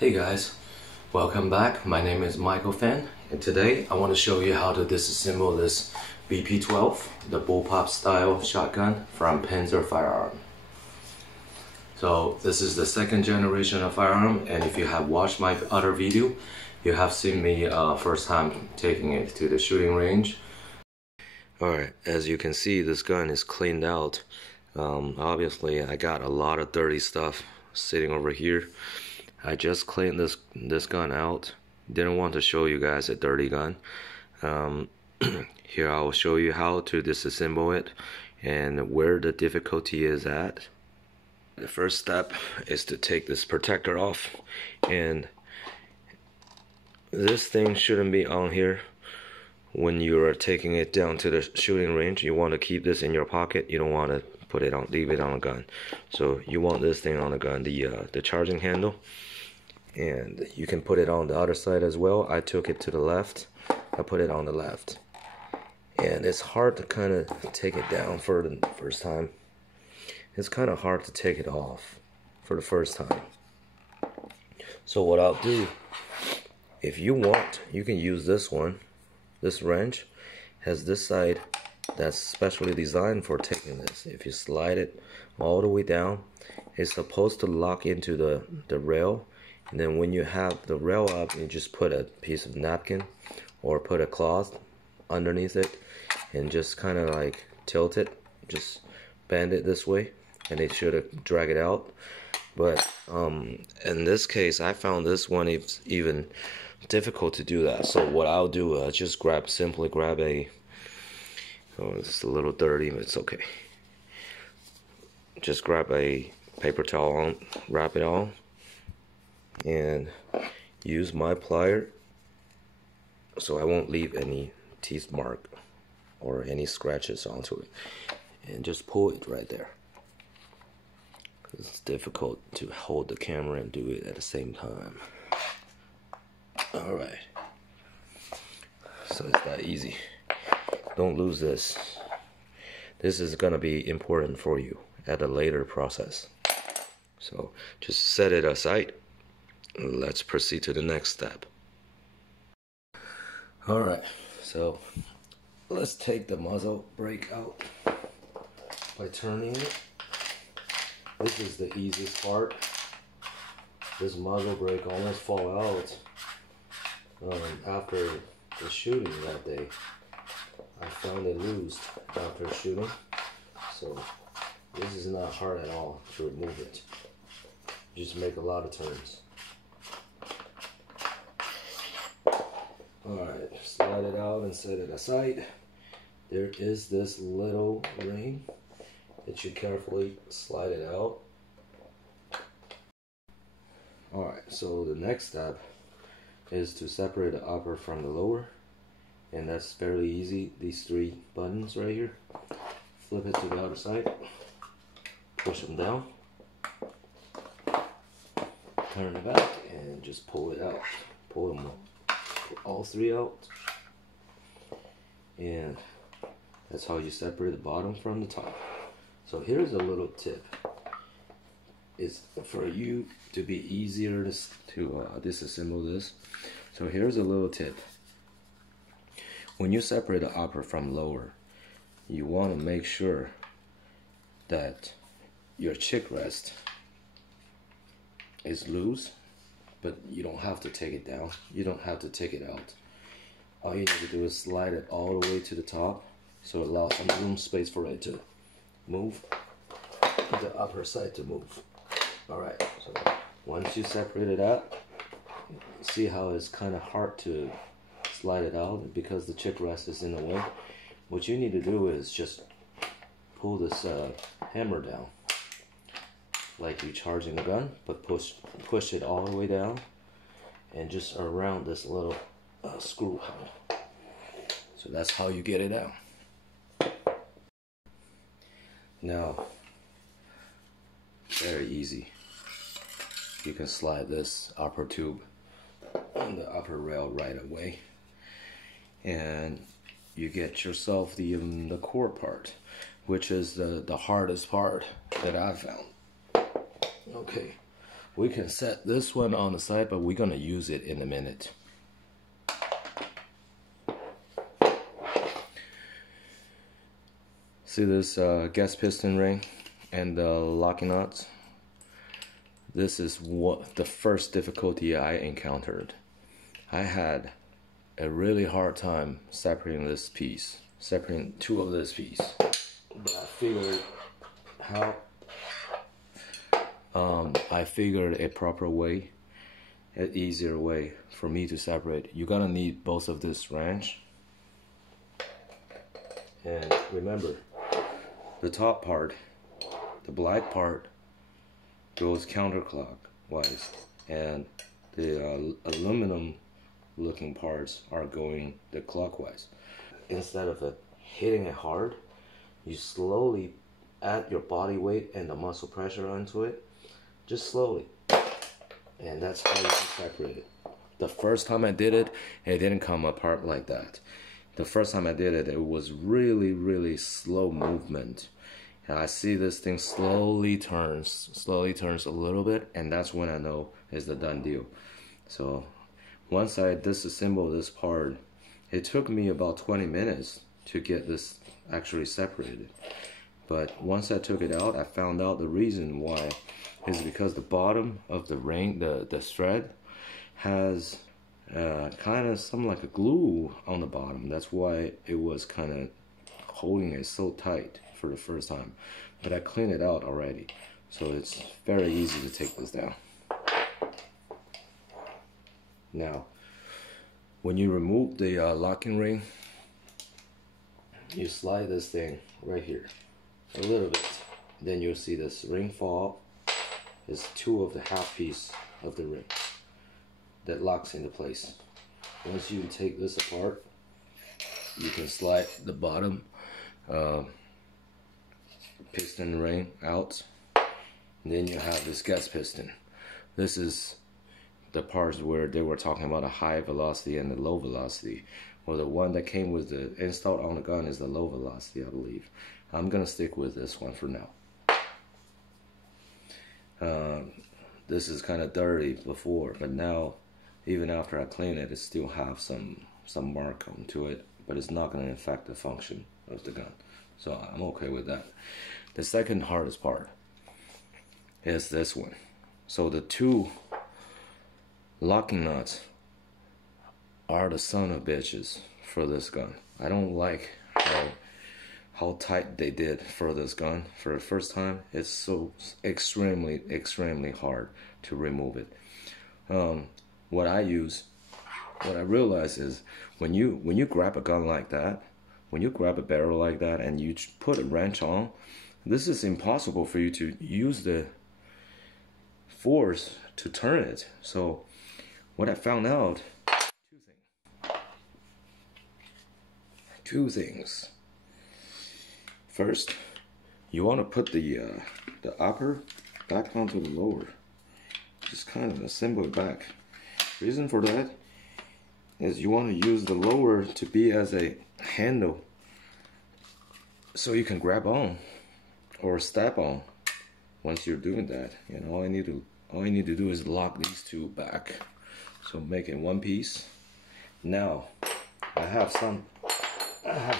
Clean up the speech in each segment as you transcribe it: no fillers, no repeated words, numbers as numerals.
Hey guys, welcome back. My name is Michael Fan, and today I want to show you how to disassemble this BP12, the bullpup style shotgun from Panzer firearm. So this is the second generation of firearm, and if you have watched my other video, you have seen me first time taking it to the shooting range. Alright, as you can see, this gun is cleaned out. Obviously I got a lot of dirty stuff sitting over here. I just cleaned this gun out. Didn't want to show you guys a dirty gun. Here I will show you how to disassemble it and where the difficulty is at. The first step is to take this protector off, and this thing shouldn't be on here when you are taking it down to the shooting range. You want to keep this in your pocket. You don't want to leave it on a gun. So you want this thing on the gun, the charging handle. And you can put it on the other side as well. I took it to the left. I put it on the left. And it's hard to kind of take it down for the first time. It's kind of hard to take it off for the first time. So what I'll do, if you want, you can use this one. This wrench has this side that's specially designed for taking this. If you slide it all the way down, it's supposed to lock into the rail. And then when you have the rail up, you just put a piece of napkin or put a cloth underneath it and just kind of like tilt it, just bend it this way, and it should drag it out. But in this case, I found this one is even difficult to do that. So what I'll do, just simply grab a, oh, it's a little dirty, but it's okay. Just grab a paper towel, wrap it on, and use my plier so I won't leave any teeth mark or any scratches onto it, and just pull it right there. It's difficult to hold the camera and do it at the same time. Alright, so it's that easy. Don't lose this. This is gonna be important for you at a later process. So just set it aside. Let's proceed to the next step. Alright, so let's take the muzzle brake out by turning it. This is the easiest part. This muzzle brake almost fall out after the shooting that day. I found it loose after shooting, so this is not hard at all to remove it. Just make a lot of turns. Alright, slide it out and set it aside. There is this little ring that you carefully slide it out. Alright, so the next step is to separate the upper from the lower, and that's fairly easy. These three buttons right here, flip it to the other side, push them down, turn it back, and just pull it out. Pull them all three out, and that's how you separate the bottom from the top. So here's a little tip. It's for you to be easier to disassemble this. So here's a little tip. When you separate the upper from lower, you want to make sure that your chick rest is loose, but you don't have to take it down. You don't have to take it out. All you need to do is slide it all the way to the top, so it allows some room space for it to move, the upper side to move. Alright, so once you separate it out, see how it's kind of hard to slide it out because the chick rest is in the way. What you need to do is just pull this hammer down like you're charging a gun, but push it all the way down and just around this little screw hole. So that's how you get it out. Now, very easy. You can slide this upper tube on the upper rail right away, and you get yourself the core part, which is the hardest part that I've found. Okay, We can set this one on the side, but we're gonna use it in a minute. See this gas piston ring and the locking nuts? This is what the first difficulty I encountered. I had a really hard time separating this piece, separating two of this piece. But I figured a proper way, an easier way for me to separate. You're gonna need both of this wrench. And remember, the top part, the black part, goes counterclockwise, and the aluminum looking parts are going the clockwise. Instead of hitting it hard, you slowly add your body weight and the muscle pressure onto it, just slowly, and that's how you can separate it. The first time I did it, it didn't come apart like that. The first time I did it, it was really slow movement. And I see this thing slowly turns a little bit, and that's when I know it's the done deal. So once I disassembled this part, it took me about 20 minutes to get this actually separated. But once I took it out, I found out the reason why is because the bottom of the ring, the thread, has kind of some like a glue on the bottom. That's why it was kind of holding it so tight for the first time. But I cleaned it out already, so it's very easy to take this down. Now, when you remove the locking ring, you slide this thing right here a little bit, then you'll see this ring fall. It's two of the half piece of the ring that locks into place. Once you take this apart, you can slide the bottom piston ring out, and then you have this gas piston. This is the parts where they were talking about a high velocity and the low velocity. Well, the one that came with the installed on the gun is the low velocity, I believe. I'm gonna stick with this one for now. This is kind of dirty before, but now, even after I clean it, it still have some mark onto it, but it's not gonna affect the function of the gun. So I'm okay with that. The second hardest part is this one. So the two locking nuts are the son of bitches for this gun. I don't like how tight they did for this gun. For the first time, it's so extremely hard to remove it. What I realize is when you grab a gun like that, when you grab a barrel like that and you put a wrench on, this is impossible for you to use the force to turn it. So what I found out, two things. First, you want to put the upper back onto the lower. Just kind of assemble it back. Reason for that is you want to use the lower to be as a handle, so you can grab on or step on. Once you're doing that, you know, all you need to do is lock these two back. So make it one piece. Now I have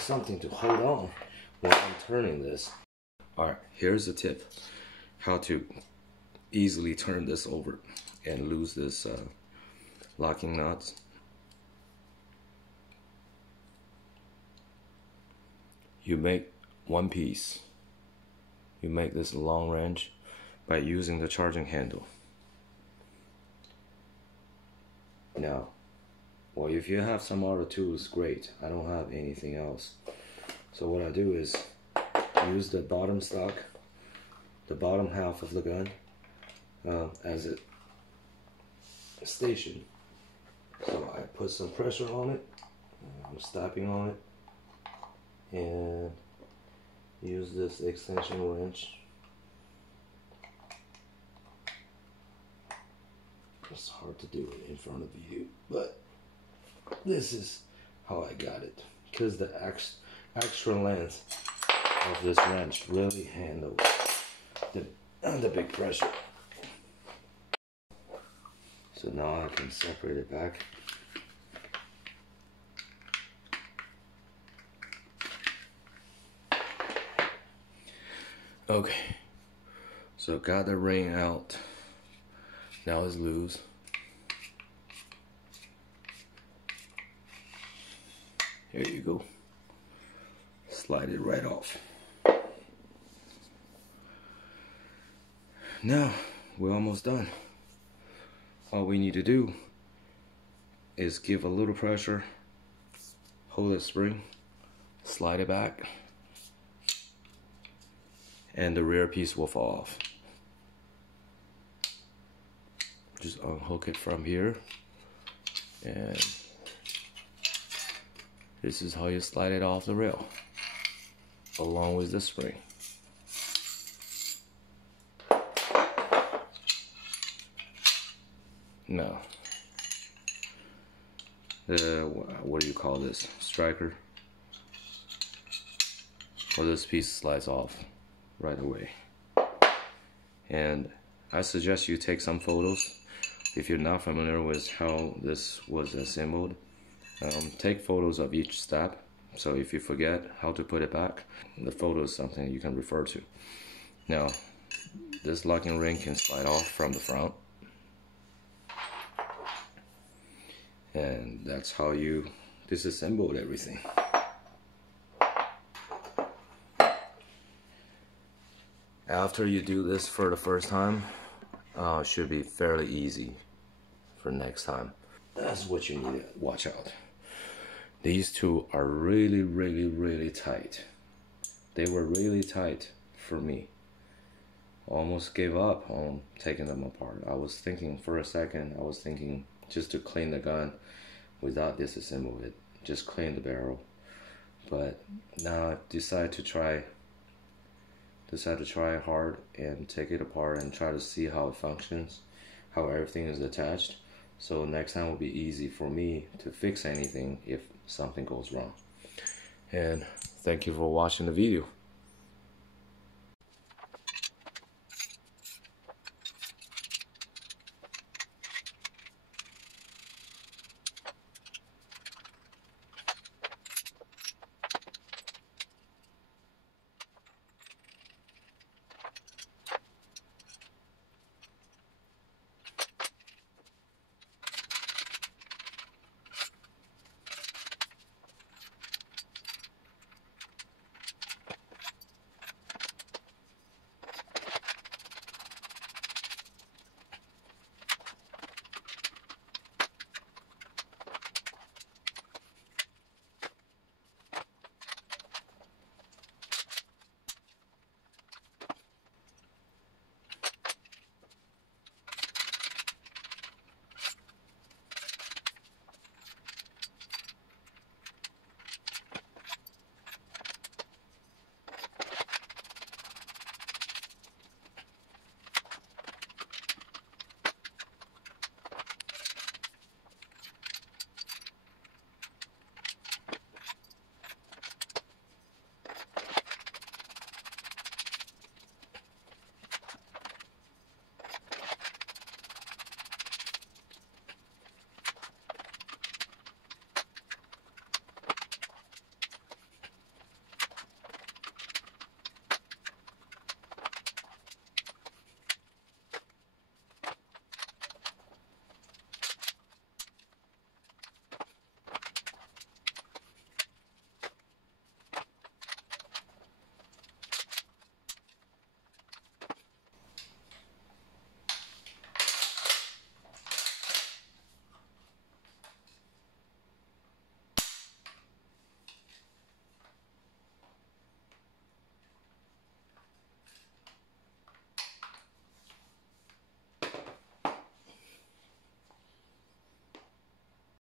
something to hold on when I'm turning this. Alright, here's the tip. How to easily turn this over and lose this locking nuts. You make one piece. You make this long range by using the charging handle. Now, well, if you have some other tools, great. I don't have anything else. So what I do is use the bottom stock, the bottom half of the gun, as a station. So I put some pressure on it. I'm stepping on it, and use this extension wrench. It's hard to do it in front of you, but this is how I got it, because the extra length of this wrench really handles the big pressure. So now I can separate it back. Okay, so got the ring out. Now it's loose. Here you go. Slide it right off. Now we're almost done. All we need to do is give a little pressure, hold the spring, slide it back, and the rear piece will fall off. Just unhook it from here, and this is how you slide it off the rail, along with the spring. Now, what do you call this? Striker? Well, this piece slides off right away. And I suggest you take some photos. If you're not familiar with how this was assembled, take photos of each step. So if you forget how to put it back, the photo is something you can refer to. Now, this locking ring can slide off from the front. And that's how you disassembled everything. After you do this for the first time, it should be fairly easy for next time. That's what you need to watch out. These two are really, really, really tight. They were really tight for me. Almost gave up on taking them apart. I was thinking for a second, just to clean the gun without disassembling it, just clean the barrel. But now I decided to try hard and take it apart and try to see how it functions, how everything is attached. So next time will be easy for me to fix anything if something goes wrong. And thank you for watching the video.